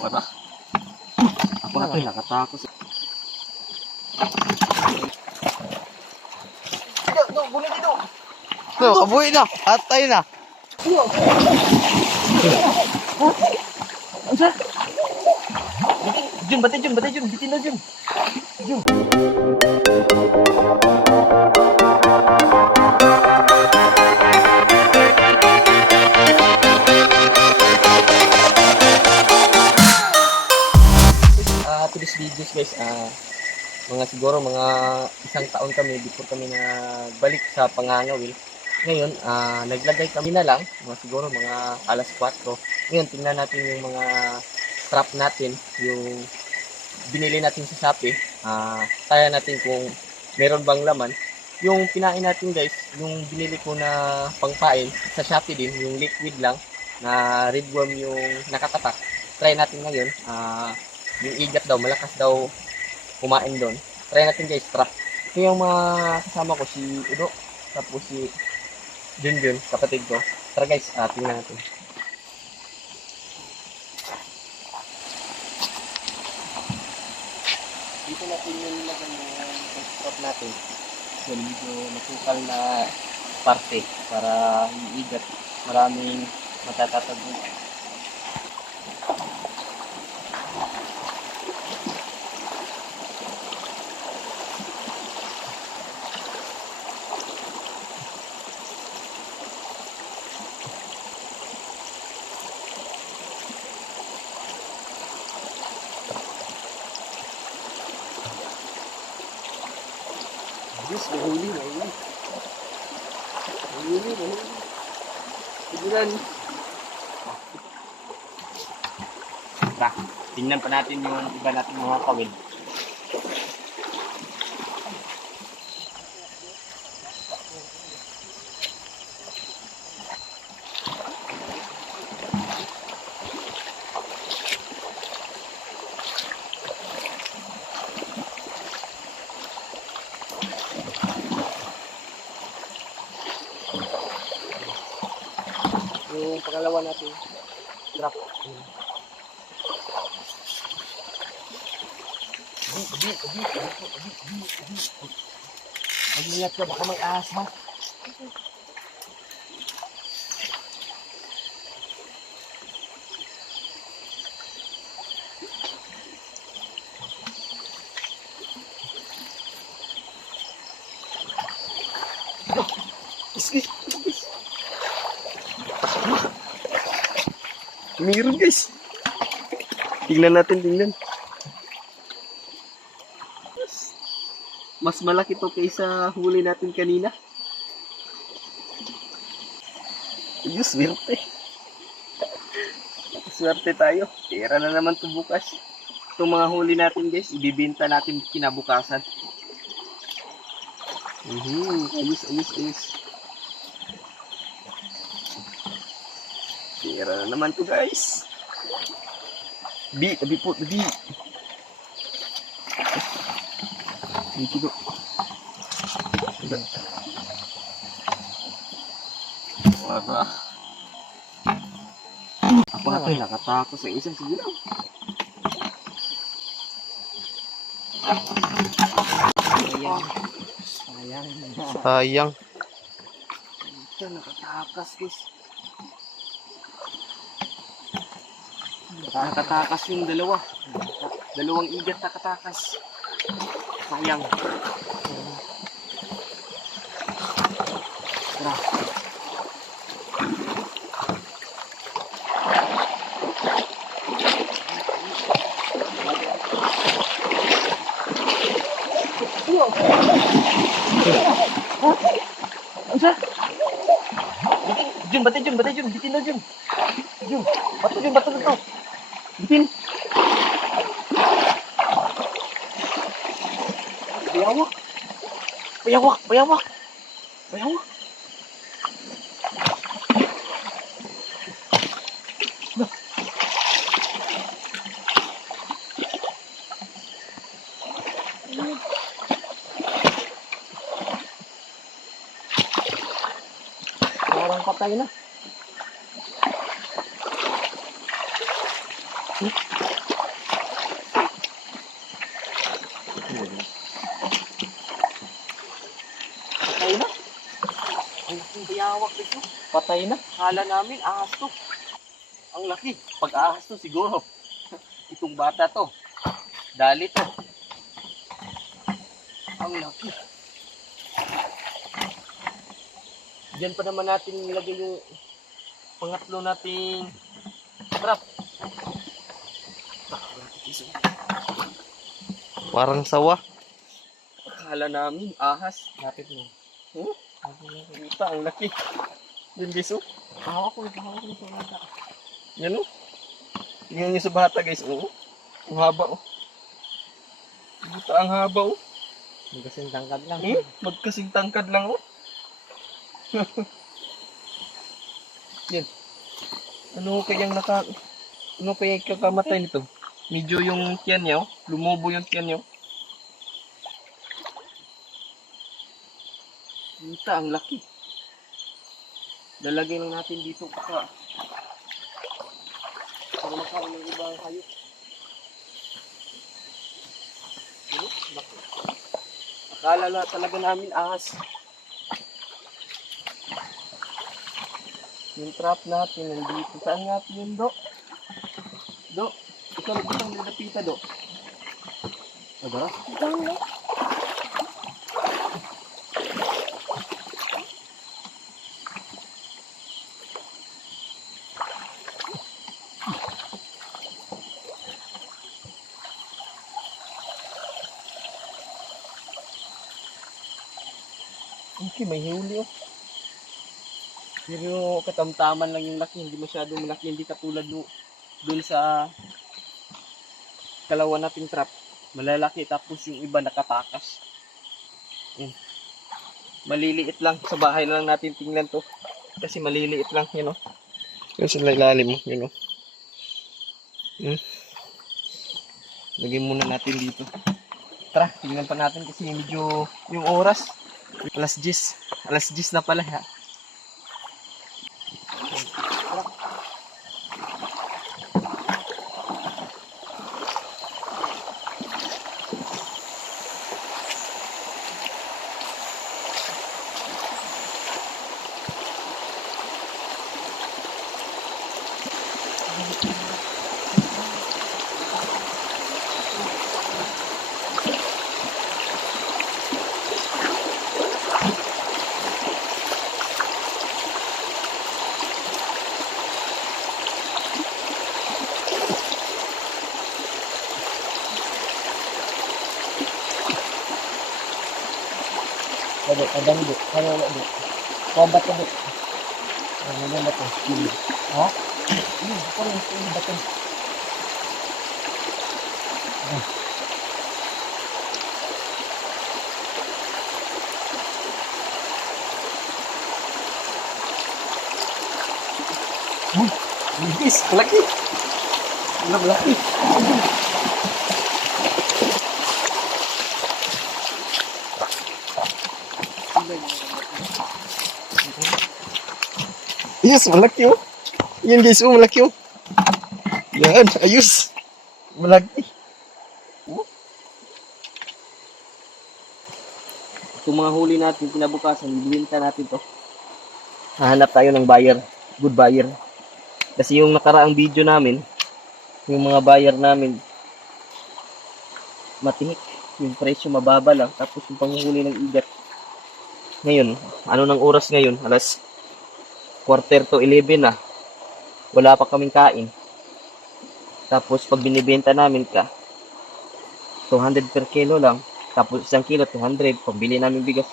Wala. Ako na tayo nakatakos. Dito, dito, buli dito. No, kabuhi na. At tayo na. Jun, batay Jun, batay Jun, bitin na Jun. Jun. Videos guys, ah, mga siguro mga isang taon kami before kami na balik sa pangangawil. Ngayon, ah, naglagay kami na lang, mga siguro mga alas 4. Ngayon, tingnan natin yung mga trap natin, yung binili natin sa Shopee. Ah, taya natin kung meron bang laman. Yung pinain natin guys, yung binili ko na pangpain sa Shopee din, yung liquid lang na red worm yung nakatatak. Try natin ngayon. Ah, yung igat daw, malakas daw kumain doon. Try natin guys, try. Ito yung mga kasama ko, si Udo, tapos si Junjun, kapatid ko. Tara guys, ah, tingnan natin. Dito natin yung yung strap natin. So, medyo masukal na parte para yung igat maraming matatatago. Diyos, mahuli, mahuli. Mahuli, mahuli. Tiguran. Tara, tingnan pa natin yung iba natin mga kawil. Pangalawa natin, trap. Mag-ingat ka, baka may ahas ha. Meron guys. Tingnan natin, tingnan. Mas malaki to kaysa huli natin kanina. Ayos, swerte. Swerte tayo. Pera na naman to bukas. Itong mga huli natin guys, ibibenta natin kinabukasan. Mhm, ayos, ayos, ayos. Pera na naman to guys. Bi, tabi po, tabi. Dito do. Wala. Ako na tayo nakatakos sa isang siguro. Sayang. Sayang. Sayang. Ito, nakatakas guys. Nakatakas yung dalawa. Dalawang igat nakatakas. Sayang. Tara. Ano sa? Jun, batay Jun, batay Jun, bitin Jun. Jun, bato Jun, bato na to. Bitin. Payawak. Payawak. Payawak. Nah. Parang patay na. Hmm? Bayawak ito. Patay na. Kala namin, ahas to. Ang laki. Pag ahas to, siguro. Itong bata to. Dali to. Ang laki. Diyan pa naman natin nilagay yung pangatlo nating trap. Parang sawa. Akala namin, ahas. Lapit mo. Hmm? Kita, ang laki. Guys, oh. Hawak ko, hawak ko sa bata. Yan, oh. Tingnan niyo sa bata, guys, oh. Ang haba, oh. Buta ang haba, oh. Magkasing tangkad lang. Hmm? Magkasing tangkad lang, oh. Yan. Ano kayang naka... Ano kaya kakamatay nito? Medyo yung tiyan niya, oh. Lumubo yung tiyan niya, oh. Kita, ang laki. Lalagay lang natin dito para para makaroon ng ibang hayop. Ano? Akala na talaga namin ahas. Yung trap natin nandito. Saan natin yun, Do? Do, ikaw nagpitang nilapita, Do. Aba? Okay, may huli oh. Pero katamtaman lang yung laki, hindi masyadong malaki, hindi katulad no, dun sa kalawa nating trap. Malalaki tapos yung iba nakatakas. Yan. Maliliit lang, sa bahay na lang natin tingnan to. Kasi maliliit lang, yun oh. Yun sa ilalim, yun oh. Hmm. Lagyan muna natin dito. Tara, tingnan pa natin kasi medyo yung oras. Alas 10. Alas 10 na pala ha. Ano, kadang do. Ano na do. Combat na do. Ano na ba to? Skill. Ha? Ano, ako rin skill ba to? Bilis, malaki. Ano, malaki. Yes, malaki oh. Yan guys, oh, malaki oh. Yan, ayos. Malaki. Oh. Itong mga huli natin, kinabukasan, bibinta natin to. Hahanap tayo ng buyer. Good buyer. Kasi yung nakaraang video namin, yung mga buyer namin, matihik. Yung presyo mababa lang. Tapos yung panghuli ng igat. Ngayon, ano ng oras ngayon? Alas quarter to 11 na. Wala pa kaming kain. Tapos pag binibenta namin ka, 200 per kilo lang. Tapos isang kilo, 200. Pambili namin bigas.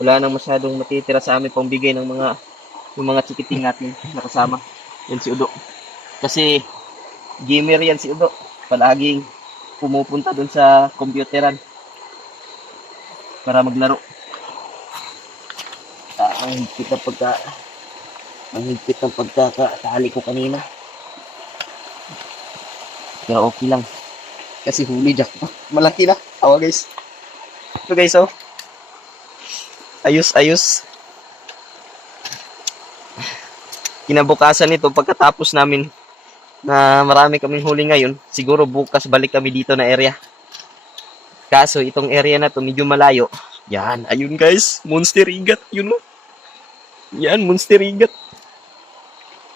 Wala nang masyadong matitira sa amin pambigay ng mga yung mga chikiting natin na kasama. Yan si Udo. Kasi gamer yan si Udo. Palaging pumupunta dun sa computeran para maglaro. Ah, ang ang pagka ang higpit ng pagkakatali ko kanina. Pero okay lang. Kasi huli jackpot. Malaki na. Awa guys. Ito guys oh. Ayos, ayos. Kinabukasan nito pagkatapos namin na marami kaming huli ngayon, siguro bukas balik kami dito na area. Kaso itong area na to medyo malayo. Yan, ayun guys, monster igat, yun oh. Yan, monster igat.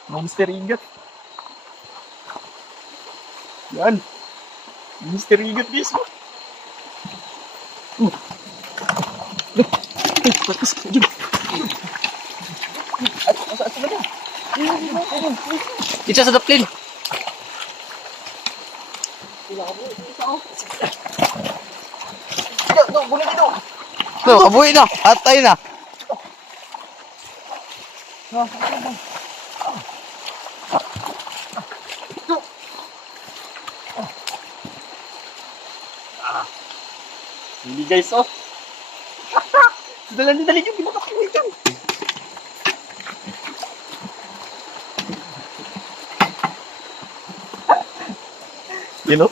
Monster igat. Yan. Monster igat guys. oh. Uh. Batas ka dyan. At, asa, asa ba na? Isa sa daplin. Ito, ito, bulan dito. Ito, kabuhi na. Atay na. Hindi guys, oh. Dala ni dali yung pinakakulit yan. You know?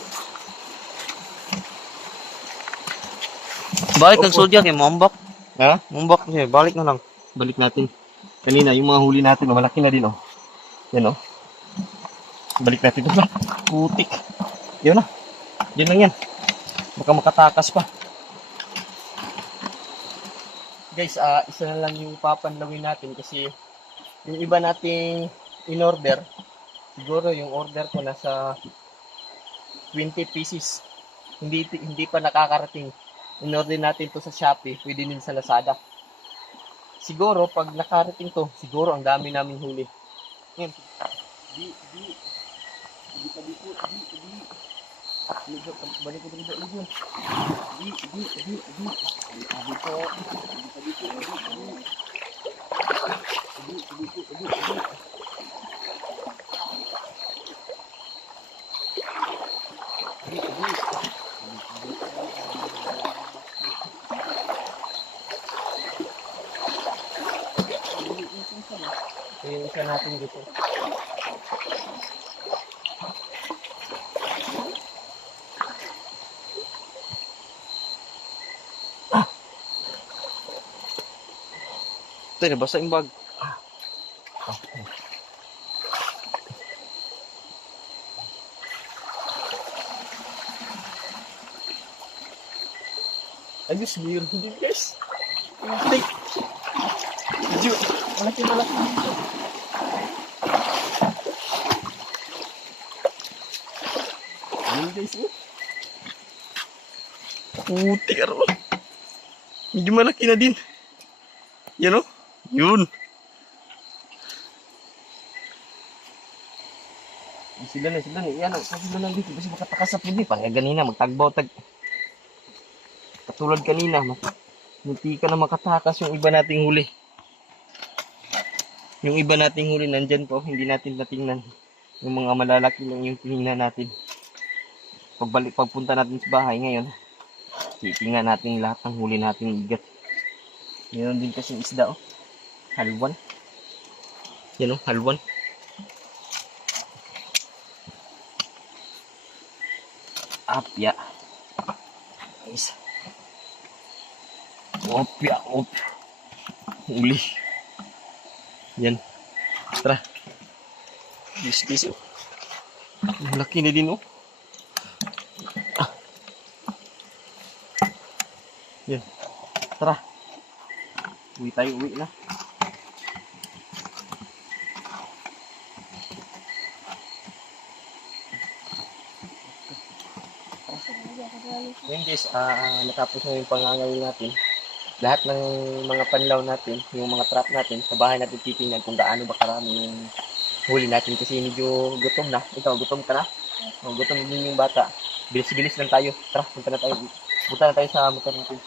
Balik ng soldier kay Mombak. Ha? Mombak siya. Balik na lang. Balik natin. Kanina, yung mga huli natin, malaki na din, oh. Yan, oh. Balik natin doon. Putik. Yun na. Yun lang yan. Baka makatakas pa. Guys, ah isa na lang yung papanlawin natin kasi yung iba nating in-order, siguro yung order ko nasa 20 pieces. Hindi hindi pa nakakarating. In-order natin to sa Shopee, pwede din sa Lazada. Siguro, pag nakarating to, siguro ang dami namin huli. Ngayon, di, di, di pa dito, di, di, Ligo, balik ko dito, ligo. Di, di, di, di, di, pa dito, di pa dito, di, di, di, di, di, di, di. Di, di. Ito yung isa natin dito. Ito, nabasa yung bag. Ayos, mayroon din guys. Hindi. Medyo, malaki malaki. Ayun guys, oh. Puti ka ro. Medyo malaki na din. Yan oh. Yun. Sila na, sila na. Yan, oh. sila lang dito. Kasi makatakas sa pwede. Pag ganina, magtagbaw, tag... Katulad kanina, hindi ka na makatakas yung iba nating huli. Yung iba nating huli nandyan po, hindi natin natingnan. Yung mga malalaki lang yung tinignan natin. Pagbalik, pagpunta natin sa bahay ngayon, titingnan natin lahat ng huli nating igat. Meron din kasi isda, oh. Halwan. Yan, oh, halwan. Apya. Nice. Opya, op. Uli. Yan. Tara. This, this. oh. Malaki na din, oh. Ah. Yan. Tara. Uwi tayo, uwi na. Guys, ah natapos na yung pangangawin natin. Lahat ng mga panlaw natin, yung mga trap natin, sa bahay natin titingnan kung gaano ba karami yung huli natin kasi medyo gutom na. Ikaw, gutom ka na? O, gutom din yung bata. Bilis-bilis lang tayo. Tara, punta na tayo. Punta na tayo sa motor natin.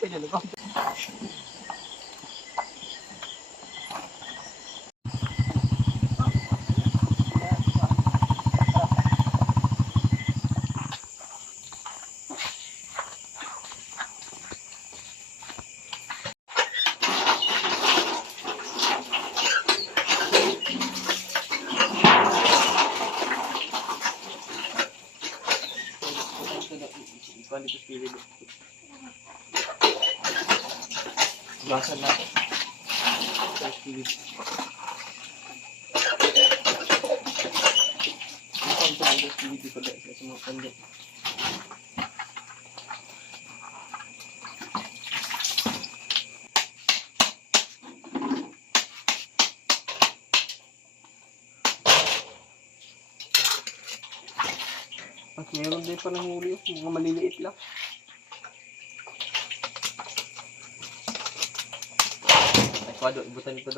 Pwede na ba? Gasan natin. Pa? Ang kilid ko dahil sa. At meron din pa ng huli, mga maliliit lang. Ay, kwado, ibutan ko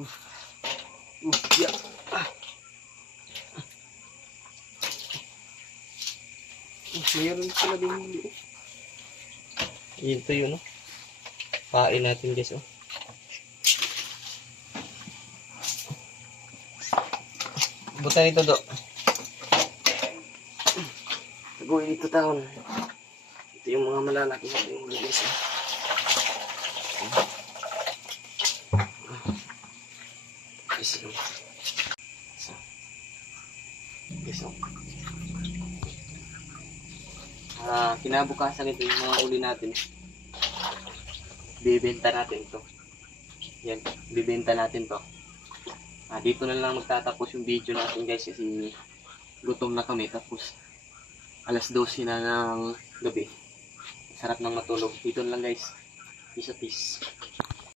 Uh, yeah. Ah. Uh, mayroon pala din huli. Ito yun, oh. Pain natin, guys, oh. Butan ito, do. Taguin ito taon. Ito yung mga malalaki natin huli, guys, oh. Guys, oh. So. Guys, oh. Ah, kinabukasan ito yung mga uli natin. Bibenta natin to. Yan, bibenta natin to. Ah, dito na lang magtatapos yung video natin guys kasi gutom na kami tapos alas 12 na ng gabi. Sarap ng matulog. Dito na lang guys. Peace peace.